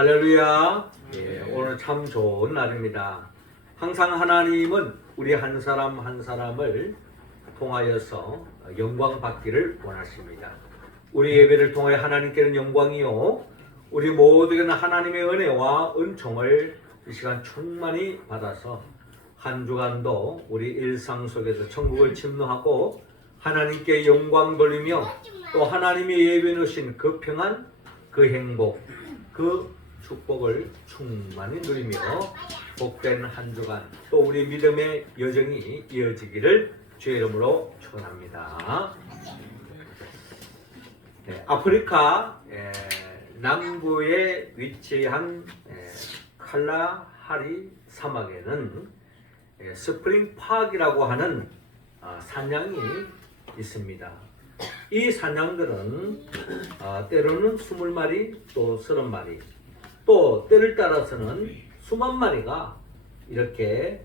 할렐루야. 오늘 참 좋은 날입니다. 항상 하나님은 우리 한 사람 한 사람을 통하여서 영광 받기를 원하십니다. 우리 예배를 통해 하나님께는 영광이요, 우리 모두에게는 하나님의 은혜와 은총을 이 시간 충만히 받아서 한 주간도 우리 일상 속에서 천국을 침노하고 하나님께 영광 돌리며 또 하나님의 예배 넣으신 그 평안, 그 행복, 그 축복을 충만히 누리며 복된 한 주간 또 우리 믿음의 여정이 이어지기를 주의 이름으로 축원합니다. 아프리카 남부에 위치한 칼라하리 사막에는 스프링 파크라고 하는 산양이 있습니다. 이 산양들은 때로는 20마리 또 30마리 또 때를 따라서는 수만 마리가 이렇게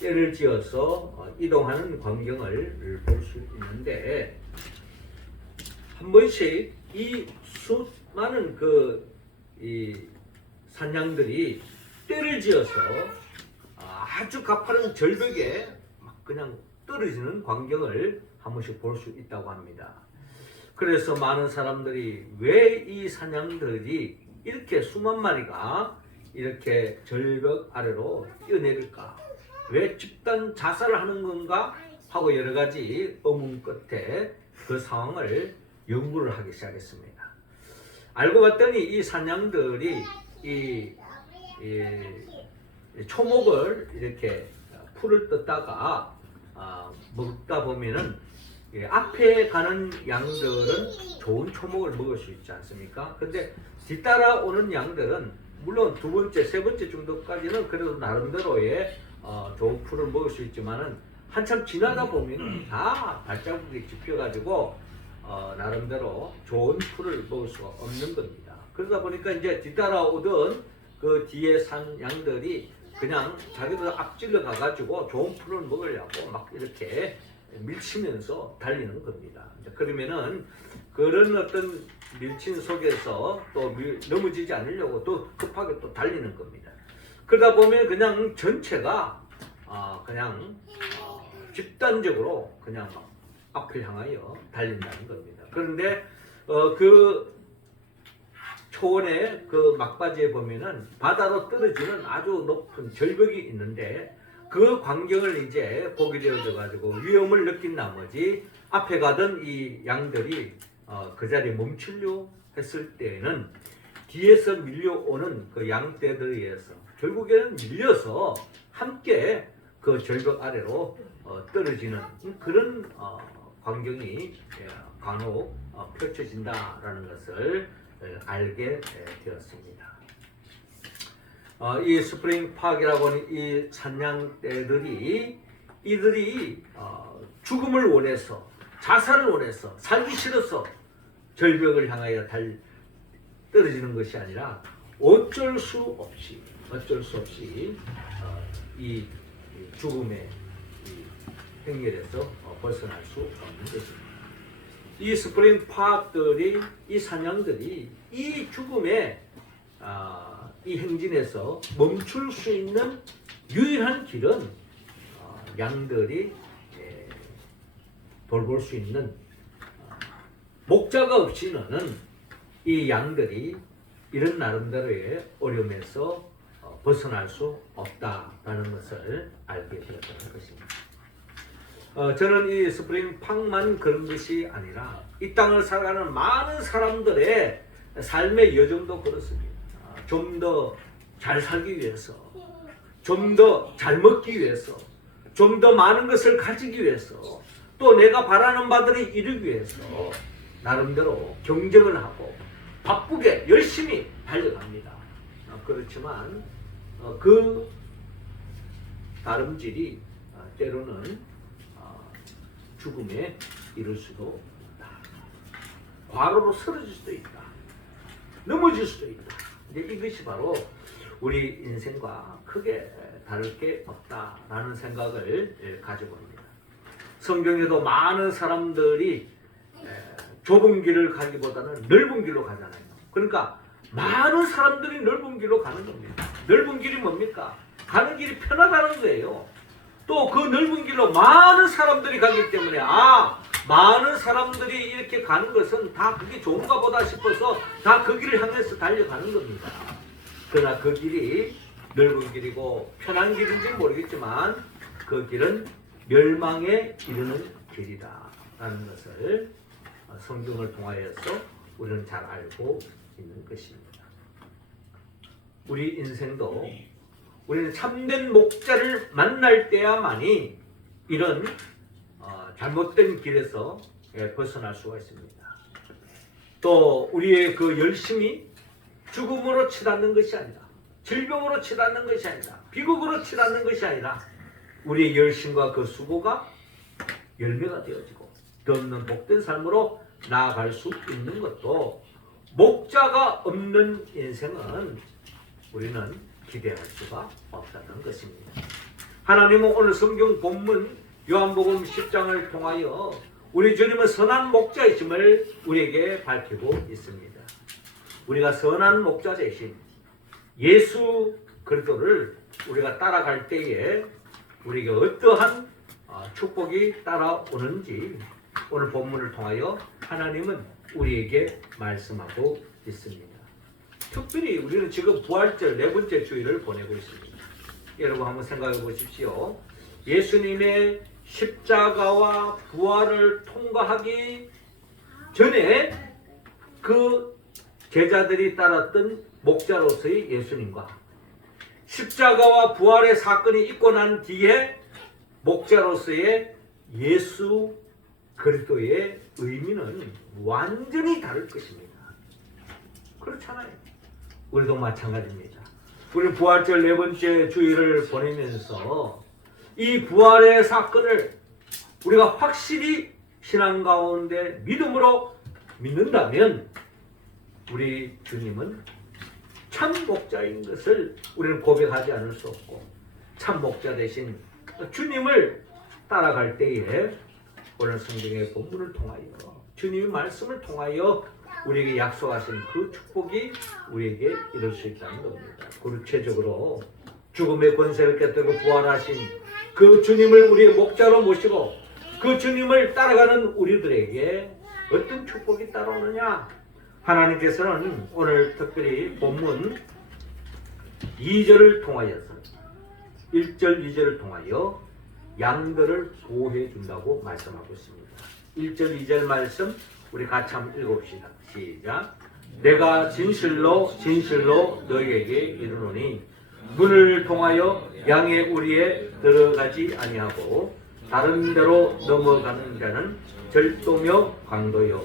떼를 지어서 이동하는 광경을 볼 수 있는데, 한 번씩 이 수많은 이 산양들이 떼를 지어서 아주 가파른 절벽에 막 그냥 떨어지는 광경을 한 번씩 볼 수 있다고 합니다. 그래서 많은 사람들이 왜 이 산양들이 이렇게 수만 마리가 이렇게 절벽 아래로 뛰어내릴까? 왜 집단 자살을 하는 건가? 하고 여러 가지 의문 끝에 그 상황을 연구를 하기 시작했습니다. 알고 봤더니 이 산양들이 이 초목을 이렇게 풀을 뜯다가 먹다 보면은 앞에 가는 양들은 좋은 초목을 먹을 수 있지 않습니까? 근데 뒤따라오는 양들은 물론 두 번째, 세 번째 정도까지는 그래도 나름대로의 좋은 풀을 먹을 수 있지만은 한참 지나다 보면 다 발자국이 짚혀가지고 나름대로 좋은 풀을 먹을 수가 없는 겁니다. 그러다 보니까 이제 뒤따라오던 그 뒤에 산 양들이 그냥 자기들 앞질러 가가지고 좋은 풀을 먹으려고 막 이렇게 밀치면서 달리는 겁니다. 그러면은 그런 어떤 밀친 속에서 또 넘어지지 않으려고 또 급하게 또 달리는 겁니다. 그러다 보면 그냥 전체가 그냥 집단적으로 그냥 막 앞을 향하여 달린다는 겁니다. 그런데 그 초원의 그 막바지에 보면은 바다로 떨어지는 아주 높은 절벽이 있는데, 그 광경을 이제 보게 되어져 가지고 위험을 느낀 나머지 앞에 가던 이 양들이 그 자리에 멈추려 했을 때에는 뒤에서 밀려오는 그 양떼들에 의해서 결국에는 밀려서 함께 그 절벽 아래로 떨어지는 그런 광경이 간혹 펼쳐진다라는 것을 알게 되었습니다. 이 스프링 파크라고 하는 이 산양떼들이 이들이 죽음을 원해서, 자살을 원해서, 살기 싫어서 절벽을 향하여 떨어지는 것이 아니라 어쩔 수 없이 이 죽음의 이 행렬에서 벗어날 수 없는 것입니다. 이 스프링 파크들이, 이 산양들이 이 죽음의 이 행진에서 멈출 수 있는 유일한 길은 양들이 돌볼 수 있는 목자가 없이는 이 양들이 이런 나름대로의 어려움에서 벗어날 수 없다라는 것을 알게 되었다는 것입니다. 저는 이 스프링 파크만 그런 것이 아니라 이 땅을 살아가는 많은 사람들의 삶의 여정도 그렇습니다. 좀 더 잘 살기 위해서, 좀 더 잘 먹기 위해서, 좀 더 많은 것을 가지기 위해서, 또 내가 바라는 바들을 이루기 위해서 나름대로 경쟁을 하고 바쁘게 열심히 달려갑니다. 그렇지만 그 다름질이 때로는 죽음에 이를 수도 있다. 과로로 쓰러질 수도 있다. 넘어질 수도 있다. 이것이 바로 우리 인생과 크게 다를 게 없다라는 생각을 가져봅니다. 성경에도 많은 사람들이 좁은 길을 가기보다는 넓은 길로 가잖아요. 그러니까 많은 사람들이 넓은 길로 가는 겁니다. 넓은 길이 뭡니까? 가는 길이 편하다는 거예요. 또 그 넓은 길로 많은 사람들이 가기 때문에 많은 사람들이 이렇게 가는 것은 다 그게 좋은가 보다 싶어서 다 그 길을 향해서 달려가는 겁니다. 그러나 그 길이 넓은 길이고 편한 길인지 모르겠지만 그 길은 멸망에 이르는 길이다라는 것을 성경을 통하여서 우리는 잘 알고 있는 것입니다. 우리 인생도 우리는 참된 목자를 만날 때야만이 이런 잘못된 길에서 벗어날 수가 있습니다. 또 우리의 그 열심이 죽음으로 치닫는 것이 아니라, 질병으로 치닫는 것이 아니라, 비극으로 치닫는 것이 아니라 우리의 열심과 그 수고가 열매가 되어지고 덧없는 복된 삶으로 나아갈 수 있는 것도, 목자가 없는 인생은 우리는 기대할 수가 없다는 것입니다. 하나님은 오늘 성경 본문 요한복음 10장을 통하여 우리 주님은 선한 목자이심을 우리에게 밝히고 있습니다. 우리가 선한 목자 대신 예수 그리스도를 우리가 따라갈 때에 우리에게 어떠한 축복이 따라오는지 오늘 본문을 통하여 하나님은 우리에게 말씀하고 있습니다. 특별히 우리는 지금 부활절 4번째 주일을 보내고 있습니다. 여러분 한번 생각해 보십시오. 예수님의 십자가와 부활을 통과하기 전에 그 제자들이 따랐던 목자로서의 예수님과 십자가와 부활의 사건이 있고 난 뒤에 목자로서의 예수 그리스도의 의미는 완전히 다를 것입니다. 그렇잖아요. 우리도 마찬가지입니다. 우리는 부활절 4번째 주일을 보내면서 이 부활의 사건을 우리가 확실히 신앙 가운데 믿음으로 믿는다면 우리 주님은 참 목자인 것을 우리는 고백하지 않을 수 없고, 참 목자 대신 주님을 따라갈 때에 오늘 성경의 본문을 통하여 주님의 말씀을 통하여 우리에게 약속하신 그 축복이 우리에게 이룰 수 있다는 겁니다. 구체적으로 죽음의 권세를 깨뜨리고 부활하신 그 주님을 우리의 목자로 모시고 그 주님을 따라가는 우리들에게 어떤 축복이 따라오느냐? 하나님께서는 오늘 특별히 본문 2절을 통하여서 1절, 2절을 통하여 양들을 보호해 준다고 말씀하고 있습니다. 1절, 2절 말씀 우리 같이 한번 읽읍시다. 시작. 내가 진실로 진실로 너희에게 이르노니 문을 통하여 양의 우리에 들어가지 아니하고 다른 데로 넘어가는 자는 절도며 강도요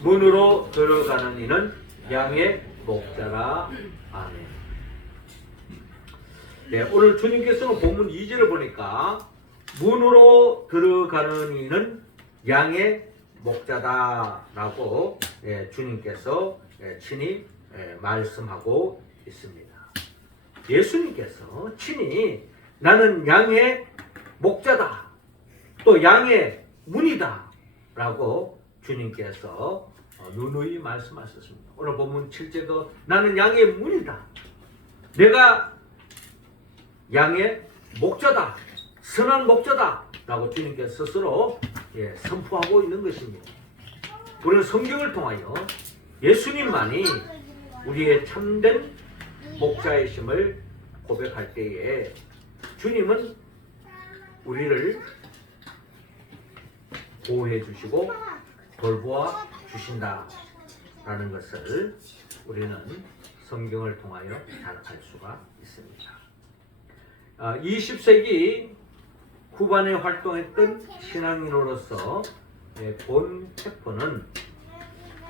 문으로 들어가는 이는 양의 목자라. 아멘. 네, 오늘 주님께서는 본문 2절을 보니까 문으로 들어가는 이는 양의 목자다라고 주님께서 친히 말씀하고 있습니다. 예수님께서 친히 나는 양의 목자다, 또 양의 문이다 라고 주님께서 누누이 말씀하셨습니다. 오늘 본문 7절도 나는 양의 문이다, 내가 양의 목자다, 선한 목자다 라고 주님께서 스스로 선포하고 있는 것입니다. 우리는 성경을 통하여 예수님만이 우리의 참된 목자이심을 고백할 때에 주님은 우리를 보호해 주시고 돌보아 주신다라는 것을 우리는 성경을 통하여 잘 알 수가 있습니다. 20세기 후반에 활동했던 신앙인으로서 본 페퍼는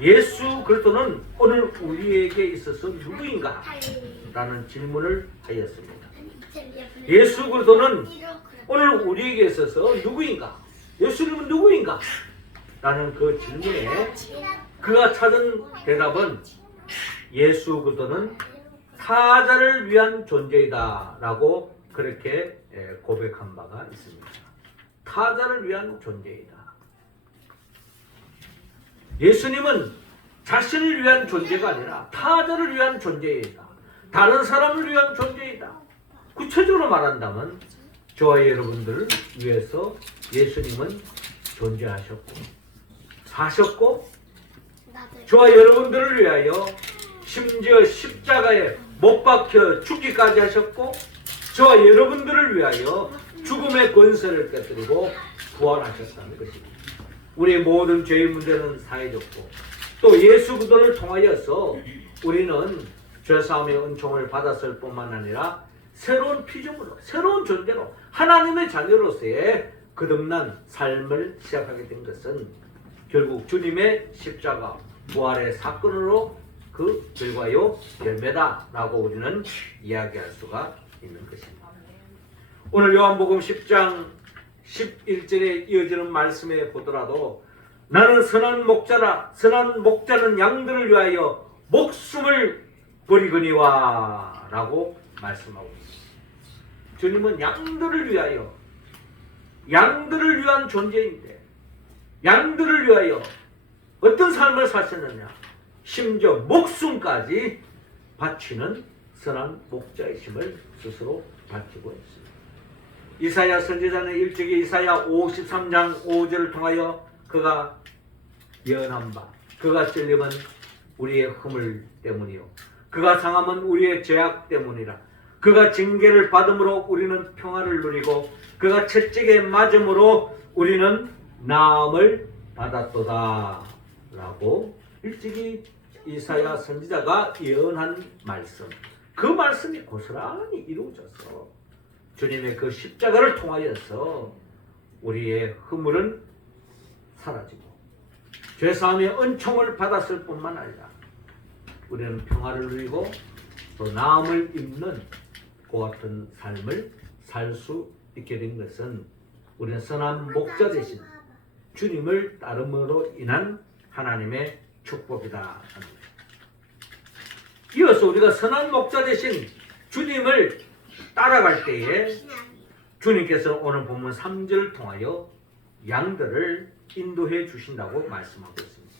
예수 그리스도는 오늘 우리에게 있어서 누구인가? 라는 질문을 하였습니다. 예수 그리스도는 오늘 우리에게 있어서 누구인가? 예수님은 누구인가? 라는 그 질문에 그가 찾은 대답은 예수 그리스도는 타자를 위한 존재이다 라고 그렇게 고백한 바가 있습니다. 타자를 위한 존재이다. 예수님은 자신을 위한 존재가 아니라 타자를 위한 존재이다. 다른 사람을 위한 존재이다. 구체적으로 말한다면 저와 여러분들을 위해서 예수님은 존재하셨고 사셨고 저와 여러분들을 위하여 심지어 십자가에 못 박혀 죽기까지 하셨고 저와 여러분들을 위하여 죽음의 권세를 깨뜨리고 부활하셨다는 것입니다. 우리의 모든 죄의 문제는 사해졌고 또 예수 그리스도를 통하여서 우리는 죄사함의 은총을 받았을 뿐만 아니라 새로운 피조물로 새로운 존재로 하나님의 자녀로서의 거듭난 삶을 시작하게 된 것은 결국 주님의 십자가 부활의 사건으로 그 결과요 열매다라고 우리는 이야기할 수가 있는 것입니다. 오늘 요한복음 10장 11절에 이어지는 말씀에 보더라도 나는 선한 목자라 선한 목자는 양들을 위하여 목숨을 버리거니와 라고 말씀하고 있습니다. 주님은 양들을 위하여 양들을 위한 존재인데 양들을 위하여 어떤 삶을 사셨느냐 심지어 목숨까지 바치는 선한 목자이심을 스스로 밝히고 있습니다. 이사야 선지자는 일찍이 이사야 53장 5절을 통하여 그가 예언한 바 그가 찔림은 우리의 허물 때문이요 그가 상함은 우리의 죄악 때문이라 그가 징계를 받음으로 우리는 평화를 누리고 그가 채찍에 맞음으로 우리는 나음을 받았도다 라고 일찍이 이사야 선지자가 예언한 말씀 그 말씀이 고스란히 이루어져서 주님의 그 십자가를 통하여서 우리의 허물은 사라지고 죄사함의 은총을 받았을 뿐만 아니라 우리는 평화를 누리고 또 나음을 입는 그 같은 삶을 살 수 있게 된 것은 우리는 선한 목자 되신 주님을 따름으로 인한 하나님의 축복이다. 이어서 우리가 선한 목자 되신 주님을 따라갈 때에 주님께서 오늘 본문 3절을 통하여 양들을 인도해 주신다고 말씀하고 있습니다.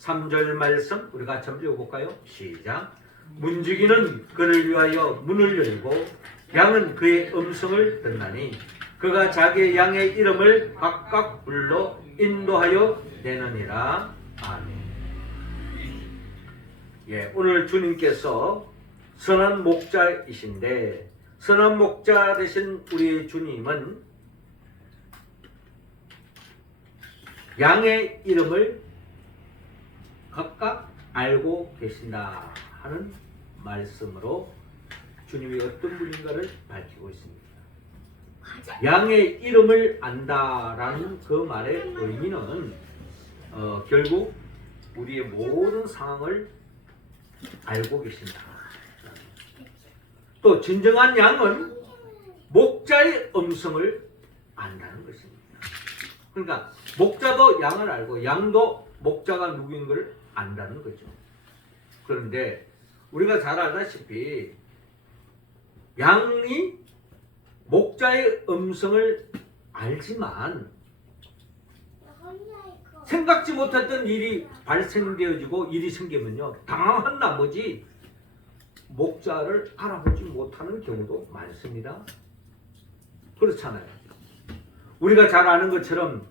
3절 말씀 우리 같이 한번 읽어볼까요? 시작. 문지기는 그를 위하여 문을 열고 양은 그의 음성을 듣나니 그가 자기의 양의 이름을 각각 불러 인도하여 내느니라. 아멘. 예, 오늘 주님께서 선한 목자이신데 선한 목자 되신 우리 주님은 양의 이름을 각각 알고 계신다 하는 말씀으로 주님이 어떤 분인가를 밝히고 있습니다. 양의 이름을 안다라는 그 말의 의미는 결국 우리의 모든 상황을 알고 계신다. 또 진정한 양은 목자의 음성을 안다는 것입니다. 그러니까 목자도 양을 알고 양도 목자가 누구인 걸 안다는 거죠. 그런데 우리가 잘 알다시피 양이 목자의 음성을 알지만 생각지 못했던 일이 발생되어지고 일이 생기면요 당황한 나머지 목자를 알아보지 못하는 경우도 많습니다. 그렇잖아요. 우리가 잘 아는 것처럼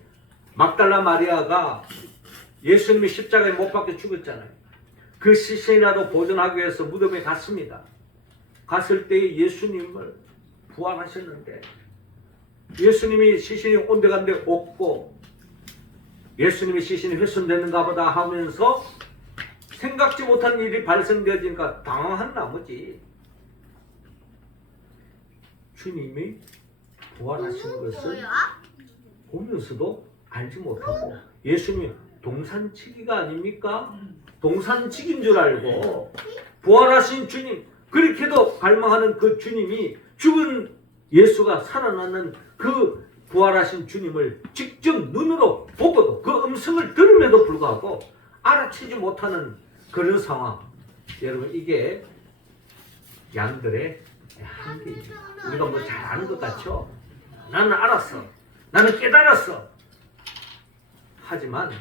막달라 마리아가 예수님이 십자가에 못 박혀 죽었잖아요. 그 시신이라도 보존하기 위해서 무덤에 갔습니다. 갔을 때 예수님을 부활하셨는데 예수님이 시신이 온데간데 없고 예수님이 시신이 훼손됐는가 보다 하면서 생각지 못한 일이 발생되어지니까 당황한 나머지 주님이 부활하신 것을 보면서도 알지 못하고 예수님이 동산치기가 아닙니까? 동산치기인 줄 알고 부활하신 주님 그렇게도 갈망하는 그 주님이 죽은 예수가 살아나는 그 부활하신 주님을 직접 눈으로 보고도 그 음성을 들음에도 불구하고 알아채지 못하는 그런 상황. 여러분 이게 양들의 한계입니다. 우리가 뭐 잘 아는 것 같죠? 나는 알았어. 나는 깨달았어. 하지만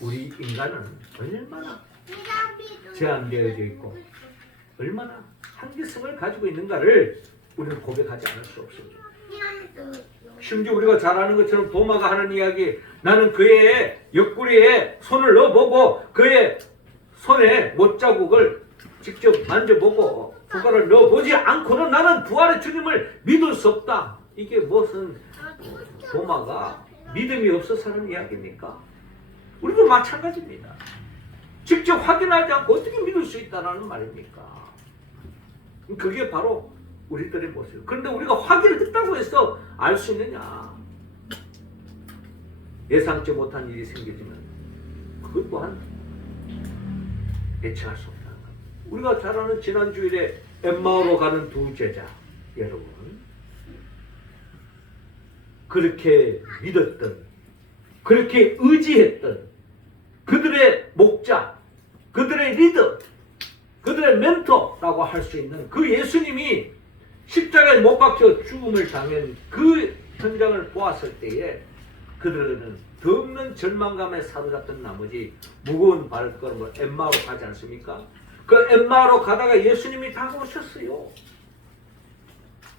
우리 인간은 얼마나 제한되어져 있고 얼마나 한계성을 가지고 있는가를 우리는 고백하지 않을 수 없습니다. 심지어 우리가 잘 아는 것처럼 도마가 하는 이야기, 나는 그의 옆구리에 손을 넣어보고 그의 손에 못자국을 직접 만져보고 손가락을 넣어보지 않고는 나는 부활의 주님을 믿을 수 없다. 이게 무슨 도마가 믿음이 없어서 하는 이야기입니까? 우리도 마찬가지입니다. 직접 확인하지 않고 어떻게 믿을 수 있다는 말입니까? 그게 바로 우리들의 모습이에요. 그런데 우리가 확인을 했다고 해서 알 수 있느냐? 예상치 못한 일이 생기지만 그것 또한 예측할 수 없다는 겁니다. 우리가 잘 아는 지난 주일에 엠마오로 가는 두 제자 여러분, 그렇게 믿었던, 그렇게 의지했던 그들의 목자, 그들의 리더, 그들의 멘토라고 할 수 있는 그 예수님이 십자가에 못 박혀 죽음을 당한 그 현장을 보았을 때에 그들은 더없는 절망감에 사로잡던 나머지 무거운 발걸음으로 엠마오로 가지 않습니까? 그 엠마오로 가다가 예수님이 다가오셨어요.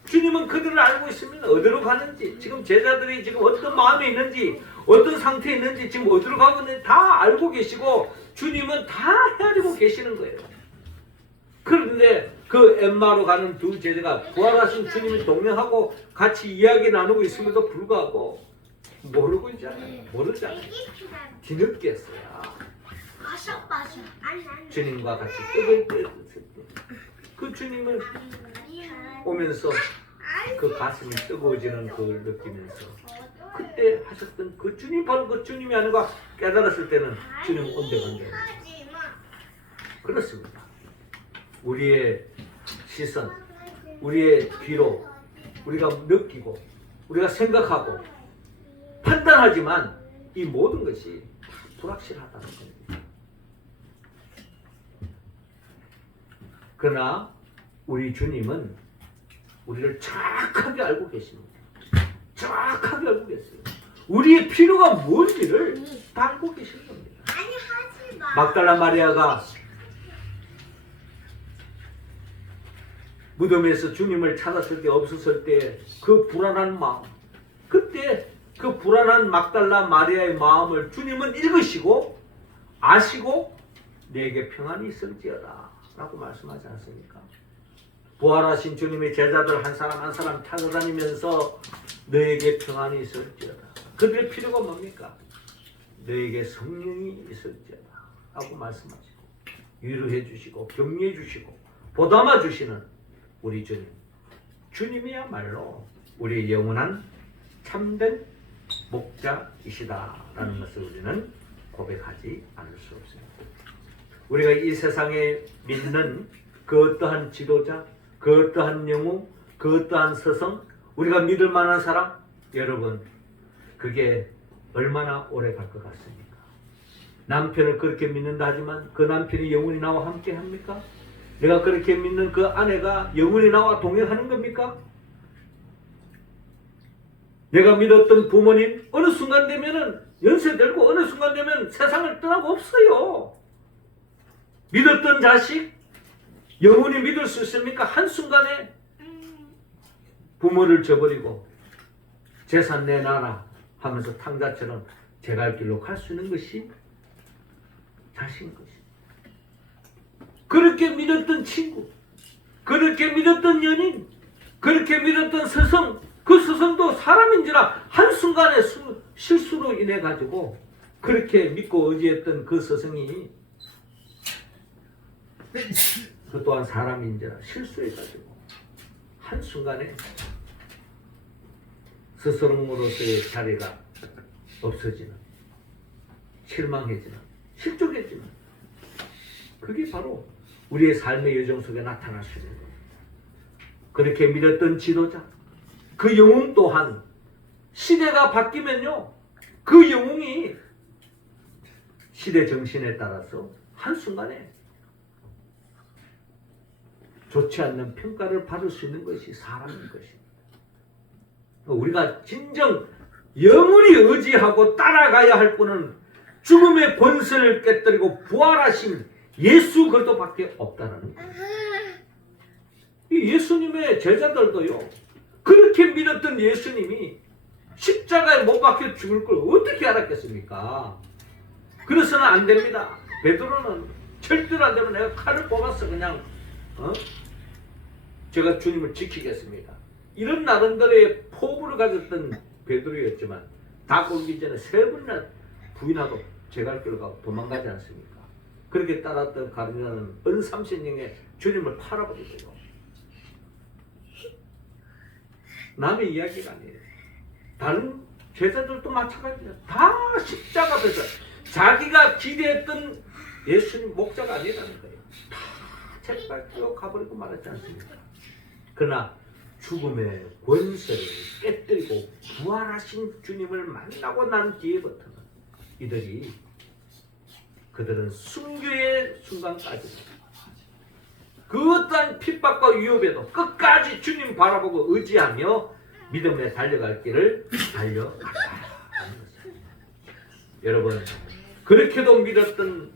주님은 그들을 알고 있습니다. 어디로 가는지, 지금 제자들이 지금 어떤 마음에 있는지, 어떤 상태에 있는지, 지금 어디로 가고 있는지 다 알고 계시고 주님은 다 헤아리고 계시는 거예요. 그런데 그 엠마로 가는 두 제자가 부활하신 주님이 동행하고 같이 이야기 나누고 있음에도 불구하고 모르고 있잖아요. 모르잖아요. 뒤늦게서야 주님과 같이 떡을 떼었을 때 그 주님을 오면서 그 가슴이 뜨거워지는 그걸 느끼면서 그때 하셨던 그 주님, 바로 그 주님이 아닌가 깨달았을 때는 주님 온데간데 그렇습니다. 우리의 시선, 우리의 귀로 우리가 느끼고 우리가 생각하고 판단하지만 이 모든 것이 불확실하다는 겁니다. 그러나 우리 주님은 우리를 정확하게 알고 계십니다. 정확하게 알고 계세요. 우리의 필요가 뭔지를 다 알고 계시는 겁니다. 막달라 마리아가 무덤에서 주님을 찾았을 때 없었을 때 그 불안한 마음, 그때 그 불안한 막달라 마리아의 마음을 주님은 읽으시고 아시고 내게 평안이 있을지어다 라고 말씀하지 않습니까? 부활하신 주님의 제자들 한 사람 한 사람 찾아다니면서 너에게 평안이 있을지어다. 그들의 필요가 뭡니까? 너에게 성령이 있을지어다 라고 말씀하시고 위로해 주시고 격려해 주시고 보담아 주시는 우리 주님, 주님이야말로 우리의 영원한 참된 목자이시다라는 것을 우리는 고백하지 않을 수 없습니다. 우리가 이 세상에 믿는 그 어떠한 지도자, 그 어떠한 영웅, 그 어떠한 스승, 우리가 믿을 만한 사람, 여러분 그게 얼마나 오래 갈 것 같습니까? 남편을 그렇게 믿는다 하지만 그 남편이 영원히 나와 함께 합니까? 내가 그렇게 믿는 그 아내가 영원히 나와 동행하는 겁니까? 내가 믿었던 부모님 어느 순간 되면은 연세 들고 어느 순간 되면 세상을 떠나고 없어요. 믿었던 자식 영원히 믿을 수 있습니까? 한순간에 부모를 저버리고 재산 내놔라 하면서 탕자처럼 제갈 길로 갈 수 있는 것이 자식인 것입니다. 그렇게 믿었던 친구, 그렇게 믿었던 연인, 그렇게 믿었던 스승, 그 스승도 사람인지라 한순간에 실수로 인해 가지고 그렇게 믿고 의지했던 그 스승이 그 또한 사람인지라 실수해 가지고 한순간에 스승으로서의 자리가 없어지는, 실망해지는, 실족해지는, 그게 바로 우리의 삶의 여정 속에 나타날 수 있는 겁니다. 그렇게 믿었던 지도자, 그 영웅 또한 시대가 바뀌면요, 그 영웅이 시대 정신에 따라서 한순간에 좋지 않는 평가를 받을 수 있는 것이 사람인 것입니다. 우리가 진정 영원히 의지하고 따라가야 할 분은 죽음의 권세를 깨뜨리고 부활하신 예수 그리스도밖에 없다는 거예요. 이 예수님의 제자들도요, 그렇게 믿었던 예수님이 십자가에 못 박혀 죽을 걸 어떻게 알았겠습니까? 그래서는 안 됩니다. 베드로는 절대로 안 되면 내가 칼을 뽑아서 그냥 제가 주님을 지키겠습니다. 이런 나름대로의 포부를 가졌던 베드로였지만 다 꼴기 전에 3번이나 부인하고 제 갈 길을 가고 도망가지 않습니까? 그렇게 따랐던 가룟유다는 은삼신령에 주님을 팔아버리고요. 남의 이야기가 아니에요. 다른 제자들도 마찬가지입니다. 다 십자가 앞에서 자기가 기대했던 예수님 목자가 아니라는 거예요. 다 책밟고 가버리고 말하지 않습니까? 그러나 죽음의 권세를 깨뜨리고 부활하신 주님을 만나고 난 뒤에부터는 그들은 순교의 순간까지 그 어떠한 핍박과 위협에도 끝까지 주님 바라보고 의지하며 믿음에 달려갈 길을 달려갔다는 것입니다. 여러분, 그렇게도 믿었던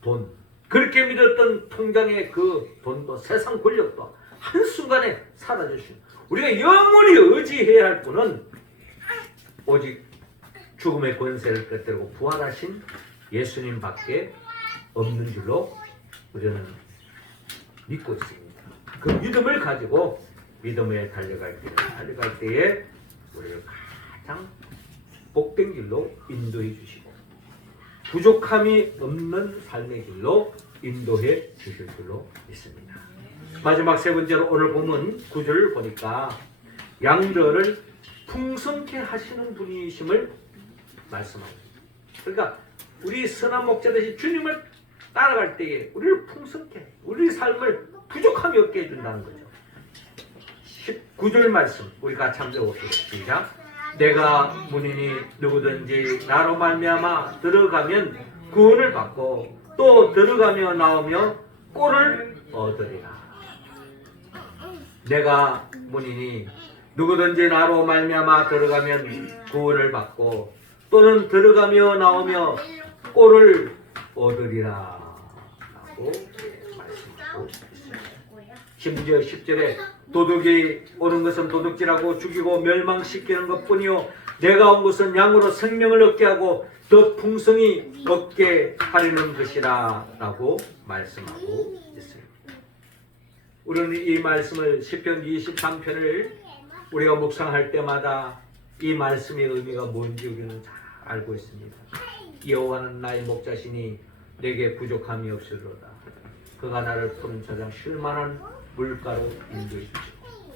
돈, 그렇게 믿었던 통장의 그 돈도 세상 권력도 한순간에 사라질 수 있는, 우리가 영원히 의지해야 할 분은 오직 죽음의 권세를 깨뜨리고 부활하신 예수님밖에 없는 줄로 우리는 믿고 있습니다. 그 믿음을 가지고 믿음에 달려갈 때에 우리를 가장 복된 길로 인도해 주시고 부족함이 없는 삶의 길로 인도해 주실 줄로 믿습니다. 마지막 3번째로 오늘 보면 9절을 보니까 양들을 풍성케 하시는 분이심을 말씀합니다. 그러니까 우리 선한 목자 되신 주님을 따라갈 때에 우리를 풍성케, 우리 삶을 부족함이 없게 해준다는 거죠. 19절 말씀 우리 같이 한번 읽어봅시다. 시작. 내가 문이니 누구든지 나로 말미암아 들어가면 구원을 받고 또 들어가며 나오며 꼴을 얻으리라. 내가 문이니 누구든지 나로 말미암아 들어가면 구원을 받고 또는 들어가며 나오며 꼴을 얻으리라 라고 말씀하고 있습니다. 심지어 10절에 도둑이 오는 것은 도둑질하고 죽이고 멸망시키는 것뿐이요 내가 온 것은 양으로 생명을 얻게 하고 더 풍성히 얻게 하려는 것이라 라고 말씀하고 있습니다. 우리는 이 말씀을 시편 23편을 우리가 묵상할 때마다 이 말씀의 의미가 뭔지 우리는 잘 알고 있습니다. 여호와는 나의 목자시니 내게 부족함이 없으리로다. 그가 나를 푸른 저장 쉴만한 물가로 인도해 주시고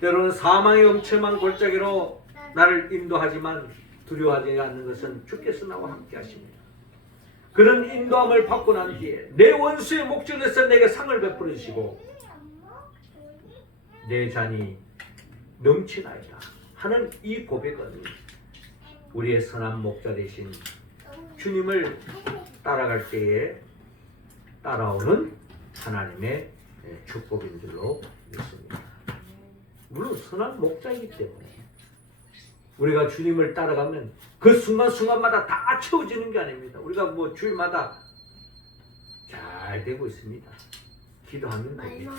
때로는 사망의 엄청난 골짜기로 나를 인도하지만 두려워하지 않는 것은 주께서 나와 함께 하십니다. 그런 인도함을 받고 난 뒤에 내 원수의 목전에서 내게 상을 베풀어 주시고 내 잔이 넘치나이다 하는 이 고백은 우리의 선한 목자 되신 주님을 따라갈 때에 따라오는 하나님의 축복인 줄로 믿습니다. 물론 선한 목자이기 때문에 우리가 주님을 따라가면 그 순간순간마다 다 채워지는 게 아닙니다. 우리가 뭐 주일마다 잘 되고 있습니다. 기도하면 됩니다.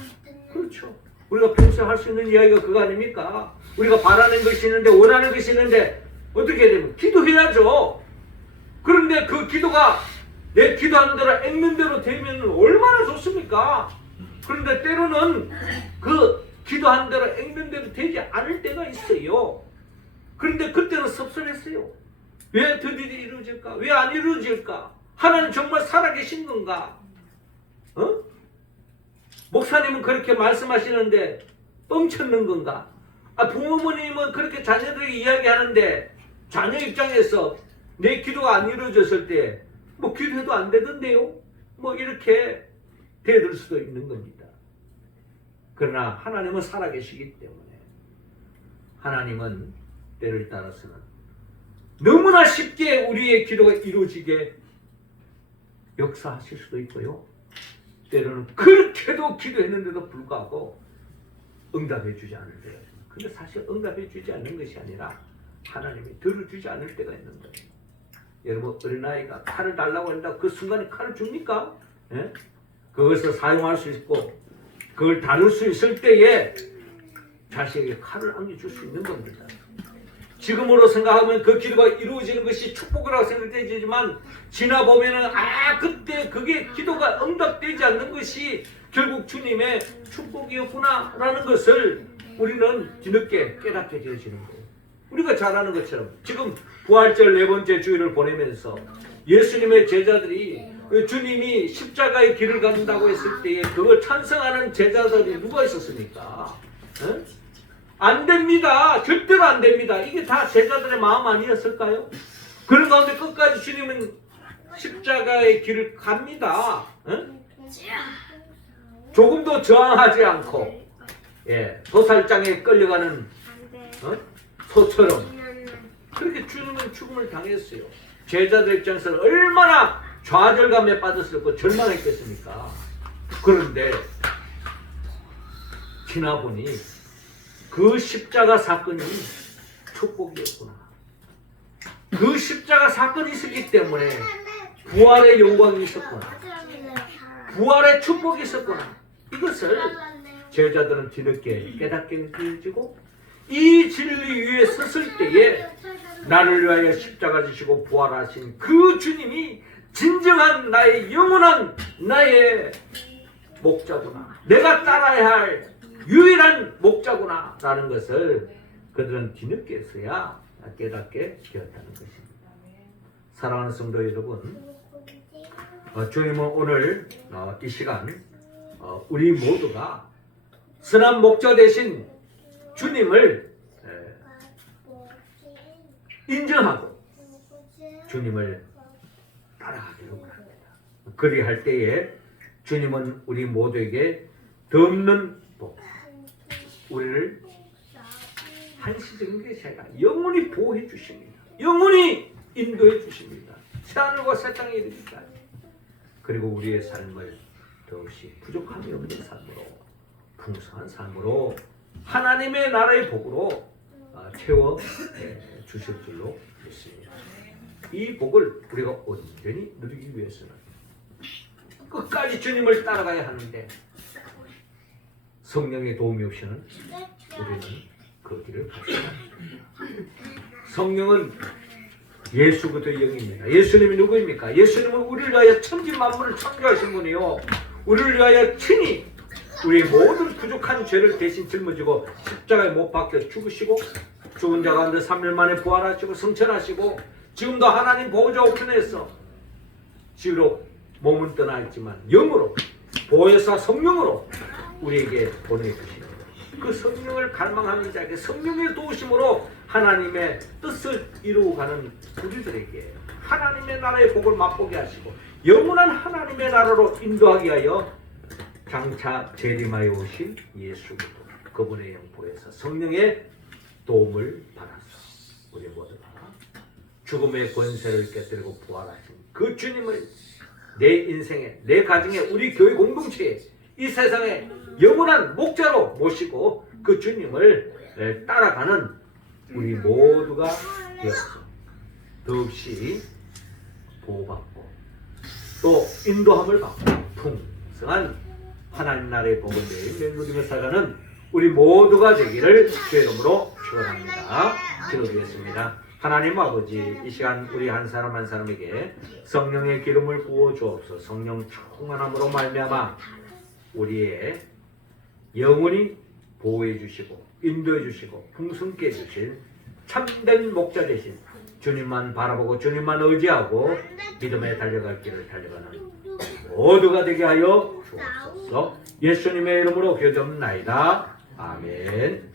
그렇죠. 우리가 평소에 할 수 있는 이야기가 그거 아닙니까? 우리가 바라는 것이 있는데 원하는 것이 있는데 어떻게 되면 기도해야죠. 그런데 그 기도가 내 기도하는 대로 읽는 대로 되면 얼마나 좋습니까? 그런데 때로는 그 기도하는 대로 읽는 대로 되지 않을 때가 있어요. 그런데 그때는 섭섭했어요. 왜 드디어 이루어질까? 왜 안 이루어질까? 하나님 정말 살아계신 건가? 목사님은 그렇게 말씀하시는데 뻥쳤는 건가? 부모님은 그렇게 자녀들에게 이야기하는데 자녀 입장에서 내 기도가 안 이루어졌을 때 뭐 기도해도 안 되던데요? 뭐 이렇게 대들 수도 있는 겁니다. 그러나 하나님은 살아계시기 때문에 하나님은 때를 따라서는 너무나 쉽게 우리의 기도가 이루어지게 역사하실 수도 있고요. 때로는 그렇게도 기도했는데도 불구하고 응답해 주지 않을 때가 있습니다. 근데 사실 응답해 주지 않는 것이 아니라 하나님이 들어주지 않을 때가 있는 거예요. 여러분 어린아이가 칼을 달라고 한다 그 순간에 칼을 줍니까? 예? 그것을 사용할 수 있고 그걸 다룰 수 있을 때에 자식에게 칼을 안겨줄 수 있는 겁니다. 지금으로 생각하면 그 기도가 이루어지는 것이 축복이라고 생각되지만 지나보면은 그때 그게 기도가 응답되지 않는 것이 결국 주님의 축복이었구나 라는 것을 우리는 뒤늦게 깨닫게 되어지는 거예요. 우리가 잘 아는 것처럼 지금 부활절 4번째 주일을 보내면서 예수님의 제자들이 주님이 십자가의 길을 간다고 했을 때에 그걸 찬성하는 제자들이 누가 있었습니까? 에? 안 됩니다. 절대로 안 됩니다. 이게 다 제자들의 마음 아니었을까요? 그런 가운데 끝까지 주님은 십자가의 길을 갑니다. 에? 조금도 저항하지 않고 도살장에 끌려가는 소처럼 그렇게 주님은 죽음을 당했어요. 제자들 입장에서는 얼마나 좌절감에 빠졌을까 절망했겠습니까? 그런데 지나보니 그 십자가 사건이 축복이었구나. 그 십자가 사건이 있었기 때문에 부활의 영광이 있었구나. 부활의 축복이 있었구나. 이것을 제자들은 뒤늦게 깨닫게 되어지고 이 진리 위에 섰을 때에 나를 위하여 십자가 지시고 부활하신 그 주님이 진정한 나의 영원한 나의 목자구나. 내가 따라야 할 유일한 목자구나 라는 것을 그들은 뒤늦게서야 깨닫게 되었다는 것입니다. 사랑하는 성도 여러분, 주님은 오늘 이 시간 우리 모두가 선한 목자 되신 주님을 인정하고 주님을 따라가기를 원합니다. 그리할 때에 주님은 우리 모두에게 더 없는 복, 우리를 한시적인 것이 아니라 영원히 보호해 주십니다. 영원히 인도해 주십니다. 새하늘과 새 땅에 이르기까지. 그리고 우리의 삶을 더없이 부족함이 없는 삶으로 풍성한 삶으로 하나님의 나라의 복으로 채워 주실 줄로 믿습니다. 이 복을 우리가 온전히 누리기 위해서는 끝까지 주님을 따라가야 하는데 성령의 도움이 없이는 우리는 그 길을 갈 수가 없습니다. 성령은 예수 그리스도의 영입니다. 예수님이 누구입니까? 예수님은 우리를 위하여 천지만물을 창조하신 분이요, 우리를 위하여 친히 우리의 모든 부족한 죄를 대신 짊어지고 십자가에 못 박혀 죽으시고 죽은 자 가운데 3일 만에 부활하시고 승천하시고 지금도 하나님 보호자 우편에서 지으로 몸은 떠나 있지만 영으로 보혜사 성령으로 우리에게 보내주십니다. 그 성령을 갈망하는 자에게 성령의 도우심으로 하나님의 뜻을 이루어가는 우리들에게 하나님의 나라의 복을 맛보게 하시고 영원한 하나님의 나라로 인도하게 하여 장차 재림하여 오신 예수 그리스도 그분의 영포에서 성령의 도움을 받아서 우리 모두가 죽음의 권세를 깨뜨리고 부활하신 그 주님을 내 인생에, 내 가정에, 우리 교회 공동체에, 이 세상에 영원한 목자로 모시고 그 주님을 따라가는 우리 모두가 되어서 더없이 보호받고 또 인도함을 받고 풍성한 하나님 나라의 복을 매일 누리며 살아가는 우리 모두가 되기를 주의 이름으로 축원합니다. 기도드리겠습니다. 하나님 아버지, 이 시간 우리 한 사람 한 사람에게 성령의 기름을 부어 주옵소서. 성령 충만함으로 말미암아 우리의 영혼이 보호해 주시고 인도해 주시고 풍성케 해주신 참된 목자 되신 주님만 바라보고 주님만 의지하고 믿음에 달려갈 길을 달려가는 모두가 되게 하여 주옵소서. 예수님의 이름으로 기도드립나이다. 아멘.